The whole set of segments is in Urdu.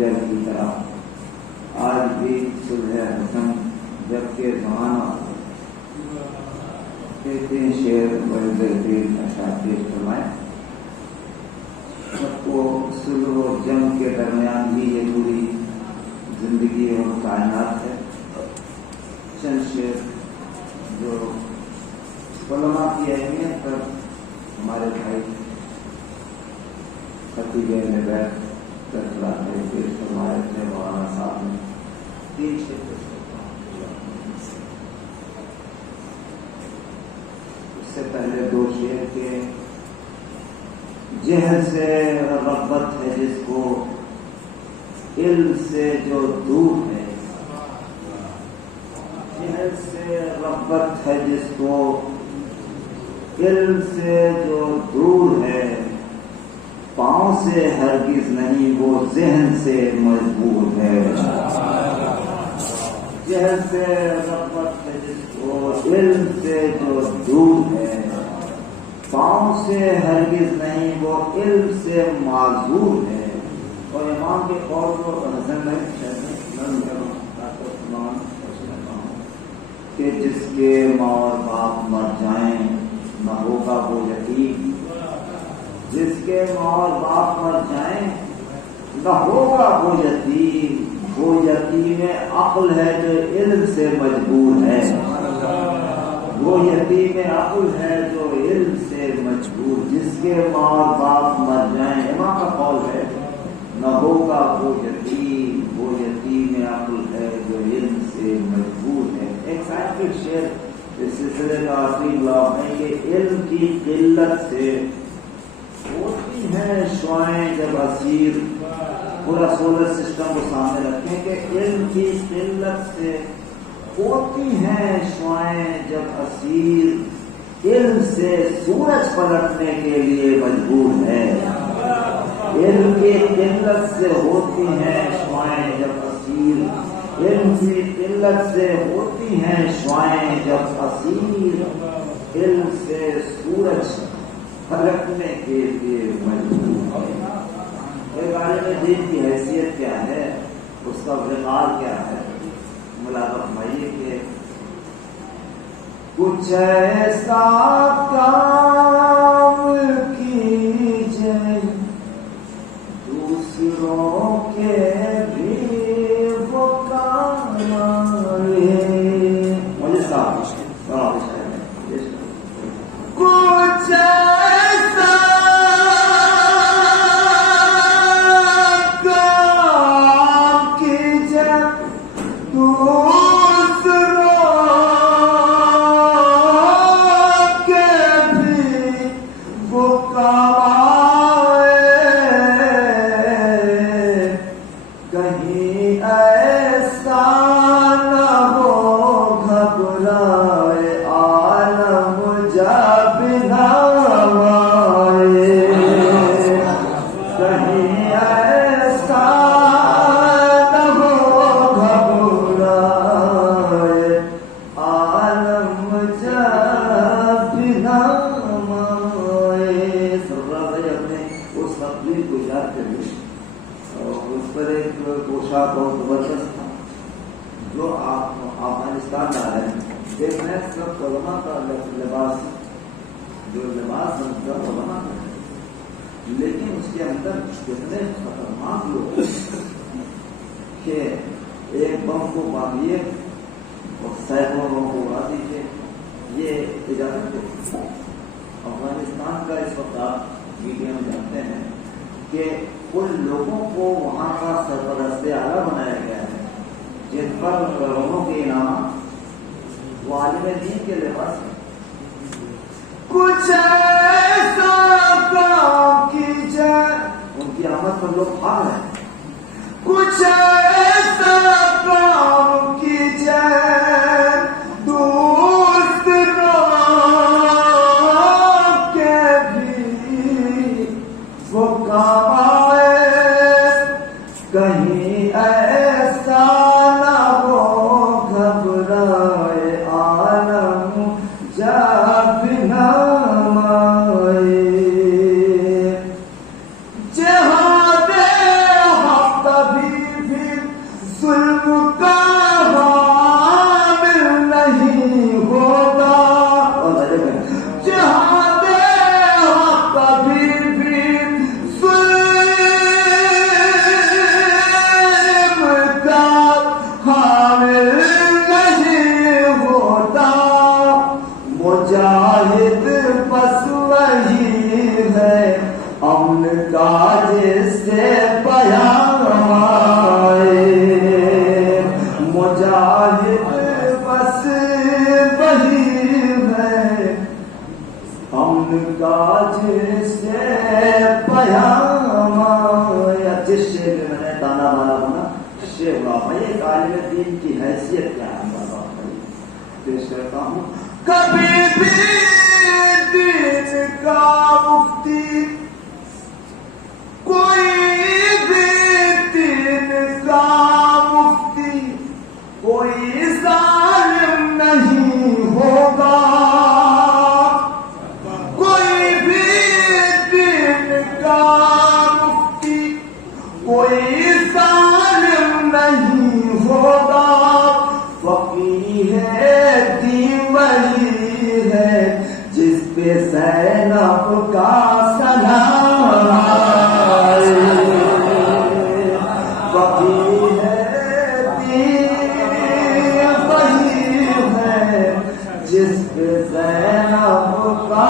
خنجر کی طرح آج بھی صلح حسن جبکہ زمانہ تین شعر بڑے بہترین اشعار پیش فرمائے. سب کو صلح و جنگ کے درمیان بھی یہ پوری زندگی اور کائنات ہے. چند شعر جو علماء کی اہمیت پر ہمارے بھائی خطیب اہل بیت ترجمہ پیش فرمائے تھے مولانا صاحب نے. تین شعر پیش سے پہلے دو شعر کے جہل سے رغبت ہے جس کو علم سے جو دور ہے. جہل سے رغبت ہے جس کو علم سے جو دور ہے. پاؤں سے ہرگز نہیں وہ ذہن سے مجبور ہے. جہل سے رغبت ہے جس کو علم سے جو دور ہے. پاؤں سے ہرگز نہیں وہ علم سے معذور ہے. اور امام کے قول کو کہ جس کے ماں اور باپ مر جائیں نہ ہوگا وہ یتیم. جس کے ماں اور باپ مر جائیں نہ ہوگا وہ یتیم. وہ یتیم عقل ہے جو علم سے مجبور ہے. وہ یتیم عقل ہے جو علم سے مجبور. جس کے ماں اور باپ مر جائیں امام کا قول ہے نہ ہوگا وہ یتیم. وہ یتیم عقل ہے جو علم سے مجبور ہے. ایک سائنٹفک شعر اس سلسلے کا آخری لاف ہے کہ علم کی قلت سے ہوتی ہیں شعائیں جب اسیر. پورا سولر سسٹم کو سامنے رکھیں کہ علم کی قلت سے ہوتی ہیں شعائیں جب اسیر. علم سے سورج پلٹنے کے لیے مجبور ہے. علم کی قلت سے ہوتی ہیں شعائیں جب اسیر. علم کی قلت سے ہوتی ہیں شعائیں جب اسیر. علم سے سورج پلٹنے کے لیے مجبور ہے. ایک عالم دین کی حیثیت کیا ہے, اس کا وقار کیا ہے, ملاحظہ فرمائیے کہ کچھ ایسا کام کیجئے دوسروں کے بھی وہ کام آئے. مجھے صاحب کچھ لیکن اس کے اندر کتنے خطرناک لوگ کہ ایک بم کو باندھیے اور سینکڑوں لوگوں کو اڑا دیجیے. یہ اجازت ہے. افغانستان کا اس وقت آپ میڈیا میں جانتے ہیں کہ ان لوگوں کو وہاں کا سرپرست اعلیٰ بنایا گیا ہے جن پر کروڑوں کے انعامات وہ عالم دین کے لباس ہیں. کچھ ایسا کام کیجئے, ان کی آمد پر لوگ بھاگ رہے ہیں. کچھ ایسا کام کیجئے دوسروں کے بھی وہ کام آئے. کہیں ایسا نہ ہو گھبرائے عالم جب نہ جہاں دے ہفتہ بھی میں نے دانا بانا بنا شیخ بابا یہ عالم دین کی حیثیت کیا ہے بابا پیش کرتا ہوں. کبھی بھی دین کا مفتی کوئی بھی دین کا مفتی کوئی ظالم نہیں ہوگا. کوئی بھی دین کا مفتی کوئی ظالم نہیں ہوگا. فقیر ہے دین وہی ہے جس پہ زینب کا سلام آئے. فقیر ہے دین وہی ہے جس پہ زینب کا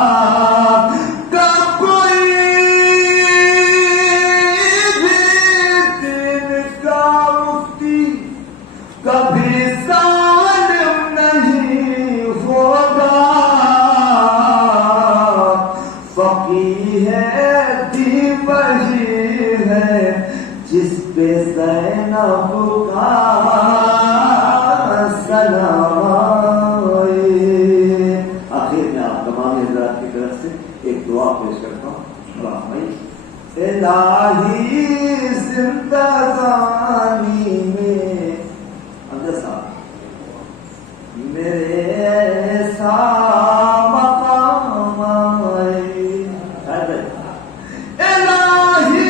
کبھی ظالم نہیں ہوگا. فقیر ہے دین وہی ہے جس پہ زینب کا سلام آئے. آخر میں آپ تمام حضرات کی طرف سے ایک دعا پیش کرتا ہوں. الہی زندگانی میں میرے ایسا مقام آئے. الہی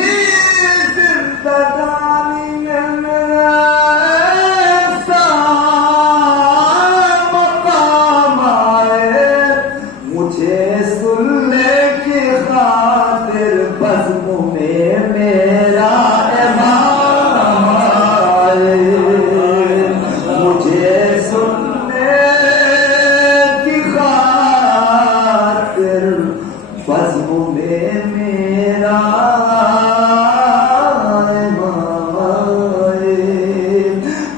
زندگانی میں میرے ایسا مقام آئے. مجھے سننے کی خاطر بزم میں میرا امام آئے. مجھے سننے کی خاطر بزم میں میرا امام آئے.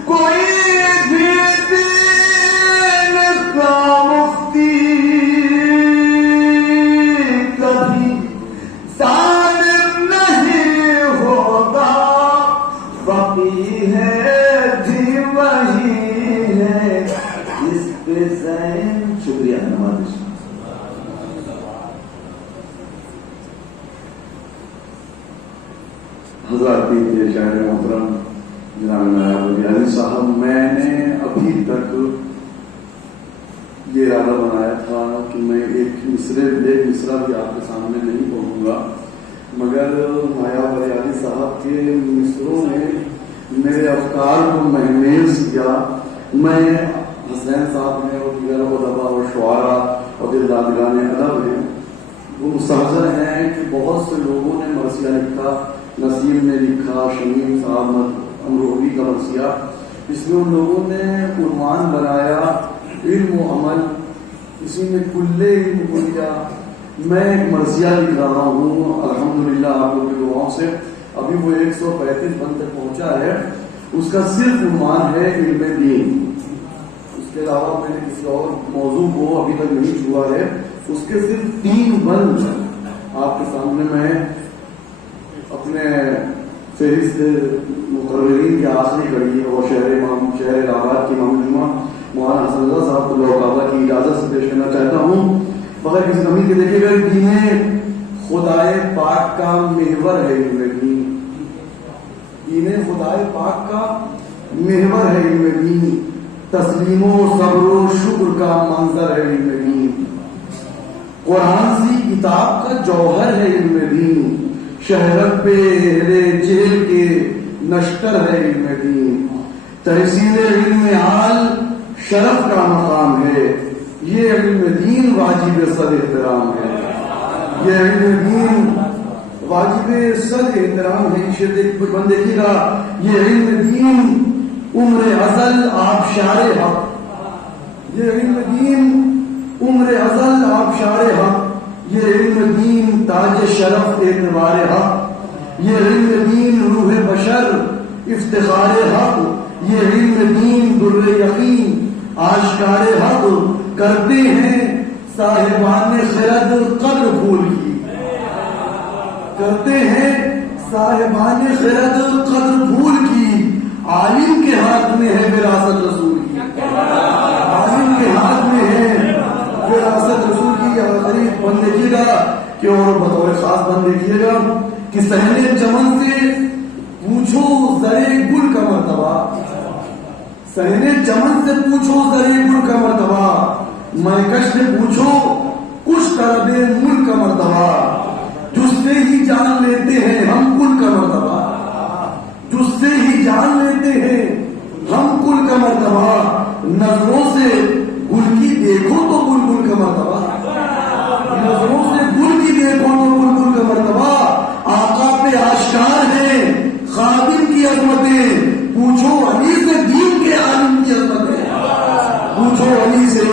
کوئی بھی دین کا مفتی کبھی ظالم نہیں ہوگا. فقیر ہے دین وہی ہے اس پہ زین. شکریہ. نماز حضرات کے شاعر محترم جناب نایاب علی صاحب، میں نے ابھی تک یہ ارادہ بنایا تھا کہ میں ایک مصرع بھی آپ کے سامنے نہیں پڑھوں گا، مگر نایاب علی صاحب کے مصروں نے میرے افکار کو محمیز کیا. میں حسین صاحب نے اور دیگر ادبا اور شعراء اور دلدادگان ادب ہیں وہ مستحضر ہیں کہ بہت سے لوگوں نے مرثیہ لکھا. نسیم نے لکھا، شمیم صاحب امروہی کا مرثیہ. اس میں ان لوگوں نے عنوان بنایا علم و عمل، اسی میں کل علم کلیا. میں ایک مرثیہ لکھ رہا ہوں الحمدللہ آپ لوگوں کی دعاؤں سے. ابھی وہ 135 بند تک پہنچا ہے. اس کا صرف عنوان ہے علم دین. اس کے علاوہ میں نے کسی اور موضوع کو ابھی تک نہیں چھوا ہے. اس کے صرف 3 بند آپ کے سامنے میں اپنے فہرست مقررین کی آخری کڑی اور شہر الہ آباد کی امام جمعہ مولانا حسن رضا صاحب اللہ کی اجازت سے پیش کرنا چاہتا ہوں. بغیر کسی کمی کے دیکھیے گا دین خدائے پاک کا محور ہے علم دین. دین خدائے پاک کا محور ہے علم دین. تسلیم و صبر و شکر کا منظر ہے علم دین. قرآن سی کتاب کا جوہر ہے علم دین. شہرت پہ اہل جیل کے نشتر ہے علم دین. تحصیل علم حال شرف کا مقام ہے. یہ علم دین واجب صد احترام ہے. یہ علم دین واجب صد احترام ہے. دیکھیے گا یہ علم دین عمر ازل آبشار حق. یہ علم دین عمر ازل آبشار حق. یہ علم دین تاج شرف اعتبار حق. یہ علم دین روح بشر افتخار حق. یہ علم دین در یقین آشکار حق. کرتے ہیں صاحبان خرد قدر پھول کی. کرتے ہیں صاحبان خرد قدر عالم کے ہاتھ میں ہے وراثت رسول کی، عالم کے ہاتھ میں ہے وراثت رسول کی۔ آخری بند دیکھیے گا کہ اور بطور خاص بند دیکھیے گا کہ صحن چمن سے پوچھو زرے گل کا مرتبہ، صحن چمن سے پوچھو زرے گل کا مرتبہ، مہکش سے پوچھو کچھ طرب ملک کا مرتبہ، جس سے ہی جان لیتے ہیں ہم کل کا مرتبہ، جس سے ہی جان لیتے ہیں ہم کل کا مرتبہ، نظروں سے گل کی دیکھو تو بلبل کا مرتبہ، نظروں سے گل کی دیکھو تو بلبل کا مرتبہ، آقا پہ آشکار ہے خادم کی عظمتیں، پوچھو علی سے دین کے عالم کی عظمتیں، پوچھو علی سے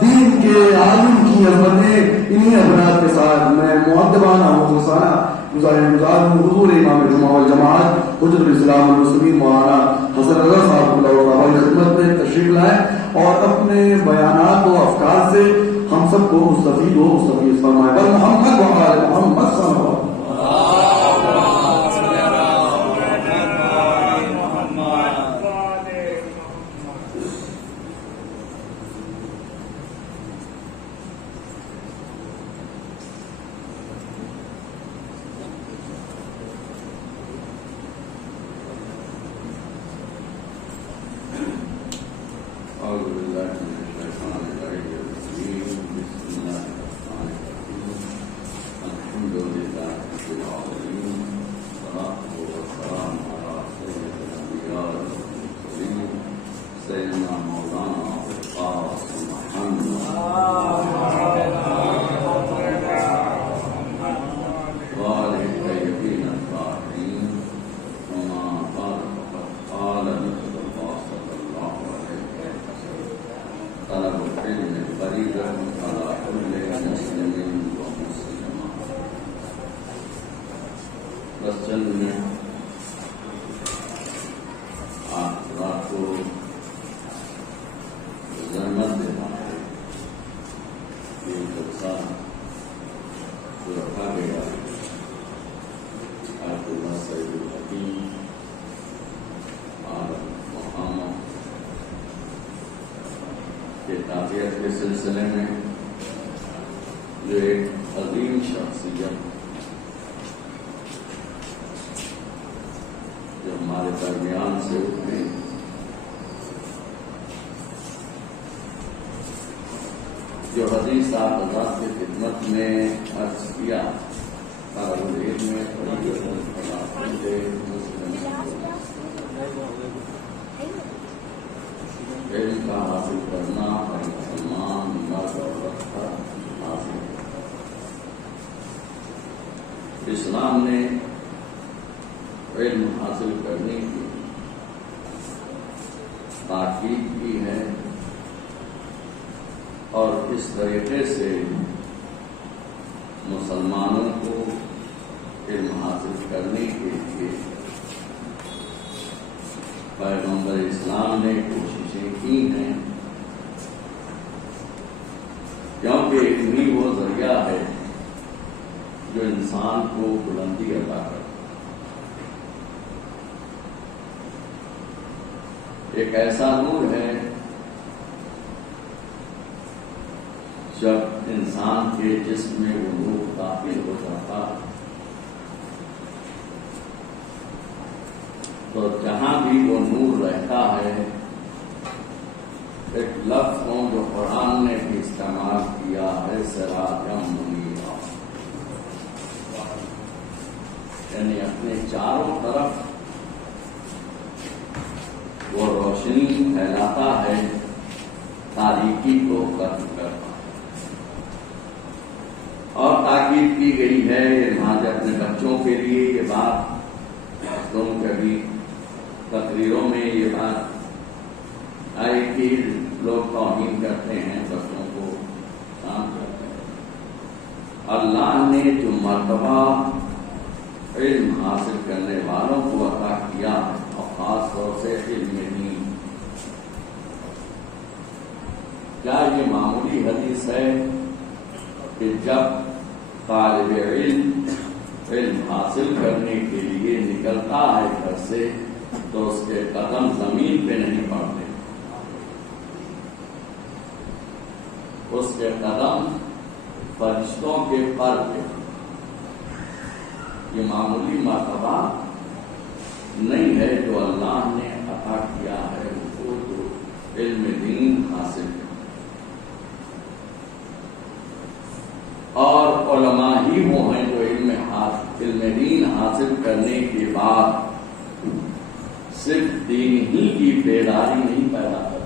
دین کے عالم کی عظمتیں۔ انہی ابنات کے ساتھ میں مؤدبانہ مخلصانہ گزار حضور امام جمعہ والجماعت حجت الاسلام المسلمین مولانا حسن رضا صاحب اللہ تعالی خدمت میں تشریف لائے اور اپنے بیانات و افکار سے ہم سب کو مستفید فرمائے۔ محمد وعلی محمد صلی اللہ علیہ وسلم۔ تعزیت کے سلسلے میں جو ایک عظیم شخصیت جو ہمارے درمیان سے اٹھے، جو حدیث حضرات کی خدمت میں عرض کیا میں علم کا حاصل کرنا اور مسلمان مرد اور عورت کا حاصل کرنا۔ اسلام نے علم حاصل کرنے کی تاکید کی ہے اور اس طریقے سے مسلمانوں کو علم حاصل کرنے کے لیے پیغمبر اسلام نے کوششیں کی ہیں، کیونکہ علم ہی وہ ذریعہ ہے جو انسان کو بلندی عطا کرتا ہے۔ ایک ایسا نور ہے جب انسان کے جسم میں وہ نور داخل ہو جاتا تو جہاں بھی وہ نور رہتا ہے، ایک لفظ جو قرآن نے بھی استعمال کیا ہے سراجا منیرا، یعنی اپنے چاروں طرف وہ روشنی پھیلاتا ہے، تاریکی کو ختم کرتا ہے۔ اور تاکید کی گئی ہے ماں اپنے بچوں کے لیے یہ بات، کبھی تقریروں میں یہ بات آئی کہ لوگ توہین کرتے ہیں، بچوں کو کام کرتے ہیں۔ اللہ نے جو مرتبہ علم حاصل کرنے والوں کو عطا کیا اور خاص طور سے علم دین، کیا یہ معمولی حدیث ہے کہ جب طالب علم علم حاصل کرنے کے لیے نکلتا ہے گھر سے تو اس کے قدم زمین پہ نہیں پڑتے، اس کے قدم فرشتوں کے پر پہ۔ یہ معمولی مرتبہ نہیں ہے جو اللہ نے عطا کیا ہے ان کو جو علم دین حاصل ہے، اور علماء ہی وہ ہیں جو علم دین حاصل کرنے کے بعد صرف دین ہی کی بیداری نہیں پیدا کرتے،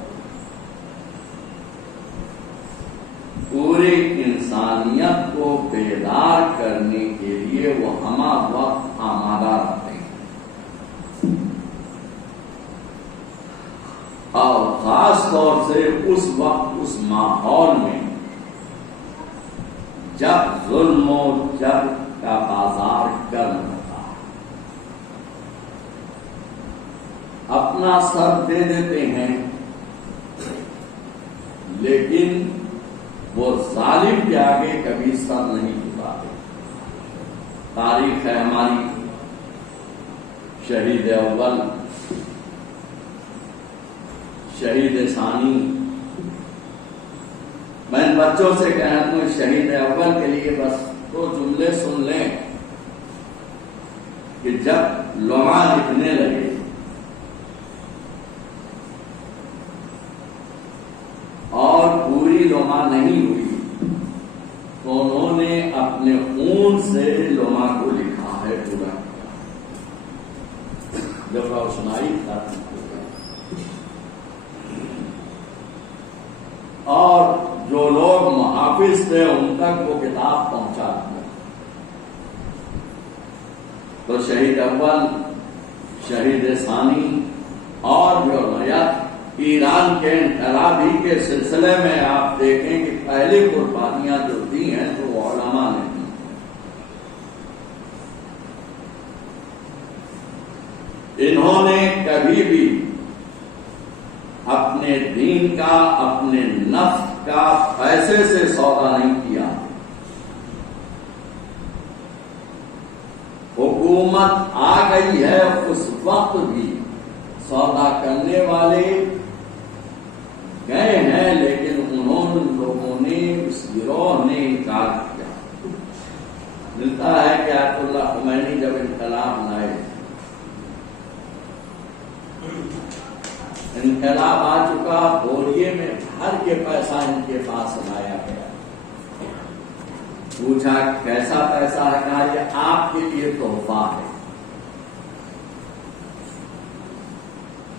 پورے انسانیت کو بیدار کرنے کے لیے وہ ہمہ وقت آمادہ رہتے ہیں، اور خاص طور سے اس وقت اس ماحول میں جب ظلم و جبر کا بازار گرم ہوتا ہے، اپنا سر دے دیتے ہیں، لیکن وہ ظالم کے آگے کبھی سر نہیں جھکاتے۔ تاریخ ہے ہماری، شہید اول، شہید ثانی۔ میں ان بچوں سے کہنا ہوں شہید اول کے لیے بس 2 جملے سن لیں کہ جب لمحہ لکھنے لگے اور پوری لمحہ نہیں ہوئی تو انہوں نے اپنے خون سے لمحہ کو لکھا ہے پورا، جب روشنائی ختم ہو گئی، اور جو لوگ محافظ تھے ان تک وہ کتاب پہنچا دیا۔ تو شہید اول، شہید ثانی اور جو روایت ایران کے انقلابی کے سلسلے میں آپ دیکھیں کہ پہلی قربانیاں جو دی ہیں تو وہ علماء نے دی۔ انہوں نے کبھی بھی اپنے دین کا، اپنے نفس کا پیسے سے سودا نہیں کیا۔ حکومت آ گئی ہے، اس وقت بھی سودا کرنے والے گئے ہیں، لیکن ان لوگوں نے، اس گروہ نے انکار کیا۔ ملتا ہے کہ آیت اللہ خمینی جب انقلاب لائے، انقلاب آ چکا، بوریے میں بھر کے پیسہ ان کے پاس لایا گیا، پوچھا کیسا پیسہ ہے؟ کہا یہ آپ کے لیے تحفہ ہے،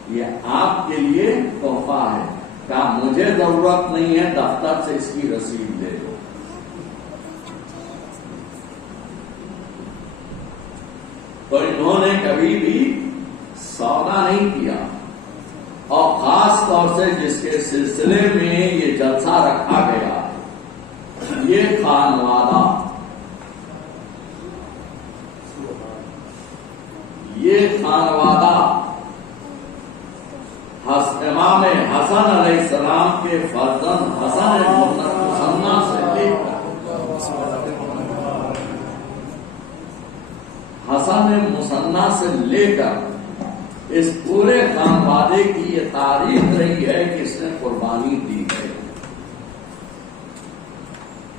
یہ آپ کے لیے تحفہ ہے۔ کہا مجھے ضرورت نہیں ہے، دفتر سے اس کی رسید لے لو۔ تو انہوں نے کبھی بھی سودا نہیں کیا، اور خاص طور سے جس کے سلسلے میں یہ جلسہ رکھا گیا، یہ خانوادہ، یہ خانوادہ امام حسن علیہ السلام کے فرزند حسن مسنہ سے لے کر حسن مسنہ سے لے کر اس پورے خانوادے کی یہ تاریخ رہی ہے کہ اس نے قربانی دی ہے۔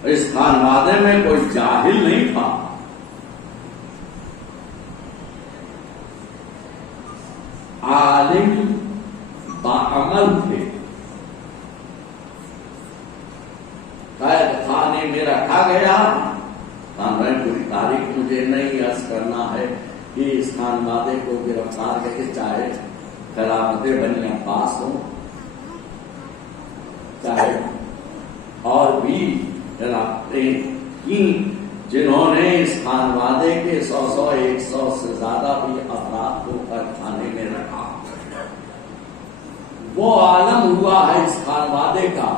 اس خانوادے میں کوئی جاہل نہیں تھا، عالم باعمل تھے۔ قید خانے میں رکھا گیا، پوری تاریخ مجھے نہیں عرض کرنا ہے کہ اس خانوادے کو گرفتار کر کے، چاہے خلافت بنی عباس ہو، چاہے اور بھی خلافتیں کی، جنہوں نے اس خانوادے کے 100 سے زیادہ بھی افراد کو قید خانے میں رکھا۔ وہ عالم ہوا ہے اس خانوادے کا،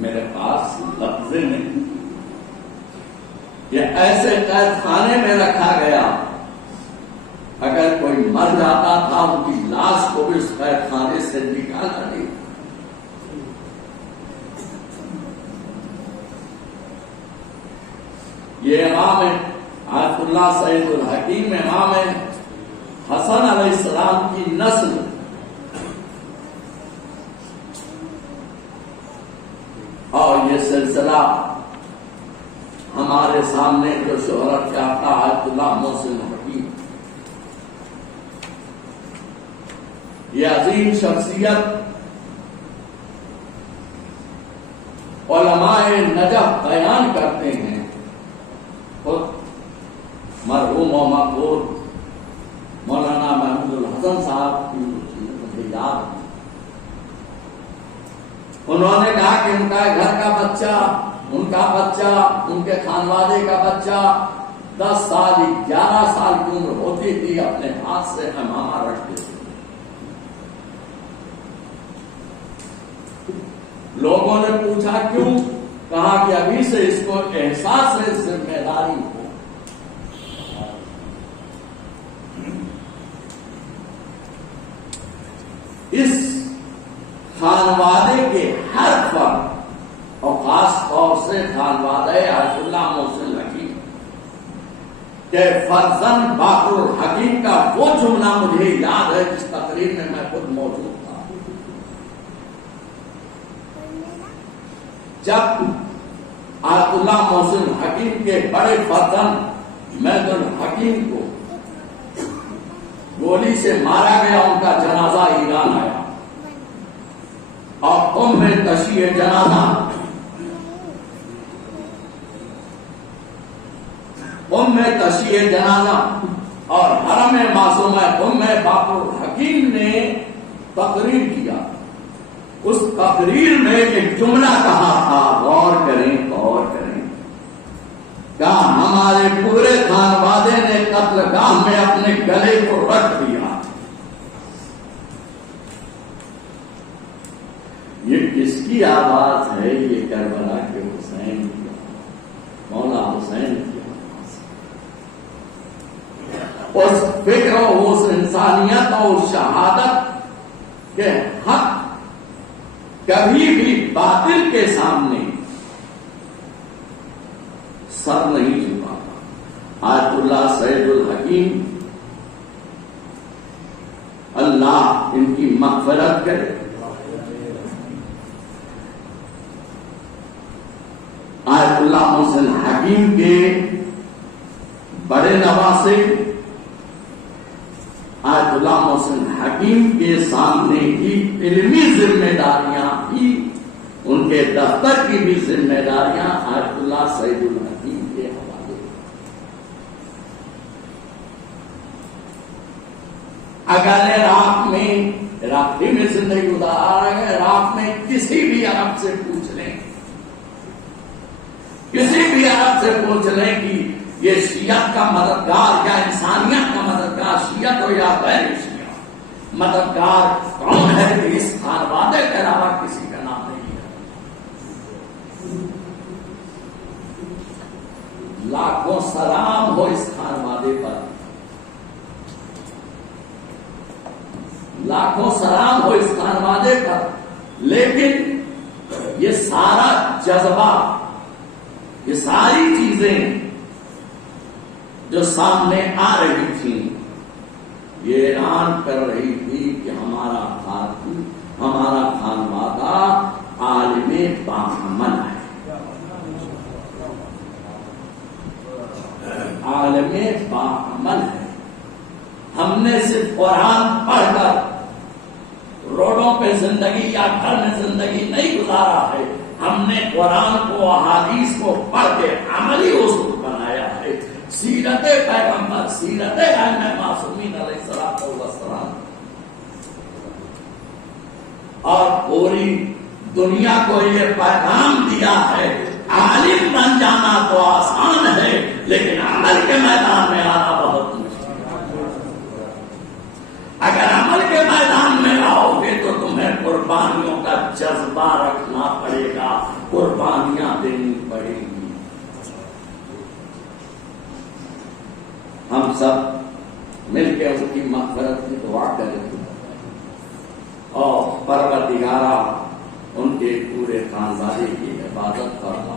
میرے پاس لفظ نہیں، یہ ایسے قید خانے میں رکھا گیا، اگر کوئی مر جاتا تھا ان کی لاش کو بھی اس قید خانے سے نکالا نہیں۔ یہ امام آیت اللہ سعید الحکیم امام حسن علیہ السلام کی نسل، اور یہ سلسلہ ہمارے سامنے جو شہرت یافتہ آیت اللہ محسن حکیم، یہ عظیم شخصیت علماء نجف بیان کرتے ہیں، خود مرحوم و مقبول مولانا محمود الحسن صاحب کی مجھے یاد ہے، انہوں نے کہا کہ ان کا گھر کا بچہ، ان کا بچہ، ان کے خانوادے کا بچہ 10 سال 11 سال کی عمر ہوتی تھی اپنے ہاتھ سے امامہ رکھتے تھے۔ لوگوں نے پوچھا کیوں؟ کہا کہ ابھی سے اس کو احساس ہے ذمہ داری ہو۔ اس خانوادے کے ہر فرد اور خاص طور سے خانوادہ آیت اللہ محسن حکیم کہ فرزند باقر الحکیم کا وہ جملہ مجھے یاد ہے جس تقریر میں میں خود موجود تھا، جب آیت اللہ محسن حکیم کے بڑے فرزند مہد الحکیم کو گولی سے مارا گیا، ان کا جنازہ ایران آیا اور میں تشیع جنازہ اور حرم معصومہ باقر الحکیم نے تقریر کیا۔ اس تقریر میں ایک جملہ کہا تھا، غور کریں کہا ہمارے پورے خانوادے نے قتل گاہ میں اپنے گلے کو رکھ دیا۔ یہ کس کی آواز ہے؟ یہ کربلا کے حسین کی، مولا حسین کی آواز۔ اس فکر و اس انسانیت اور اس شہادت کے حق کبھی بھی باطل کے سامنے سر نہیں جھکاتا۔ آیت اللہ سعید الحکیم، اللہ ان کی مغفرت کرے۔ آیت اللہ محسن حکیم کے بڑے نواسے آیت اللہ محسن حکیم کے سامنے کی علمی ذمہ داریاں بھی، ان کے دفتر کی بھی ذمہ داریاں آیت اللہ سعید الحکیم کے حوالے۔ اگر عراق میں زندگی گزار رہے ہیں، عراق میں کسی بھی عرب سے پوچھ لیں، کہ یہ شیعت کا مددگار یا انسانیت کا مددگار، شیعت ہو یا غیر شیعت، مددگار کون ہے؟ کہ اس خانوادے کے علاوہ کسی کا نام نہیں ہے۔ لاکھوں سلام ہو اس خانوادے پر، لاکھوں سلام ہو اس خانوادے پر، لیکن یہ سارا جذبہ، یہ ساری چیزیں جو سامنے آ رہی تھیں، یہ اعلان کر رہی تھی کہ ہمارا خانوادہ عالم باعمل ہے، عالم باعمل ہے۔ ہم نے صرف قرآن پڑھ کر روڈوں پہ زندگی یا گھر میں زندگی نہیں گزارا ہے، ہم نے قرآن کو، احادیث کو پڑھ کے عملی اصول بنایا ہے۔ سیرت پیغمبر، سیرت ائمہ معصومین علیہ السلام اور پوری دنیا کو یہ پیغام دیا ہے، عالم بن جانا تو آسان ہے لیکن عمل کے میدان میں آنا بہت مشکل ہے۔ اگر عمل کے میدان میں آؤ گے تو تمہیں قربانیوں کا جذبہ رکھنا پڑے گا، قربانیاں دینی پڑے گی۔ ہم سب مل کے اس کی مغفرت کی دعا کریں اور پروردگارہ ان کے پورے خاندان کی حفاظت فرما۔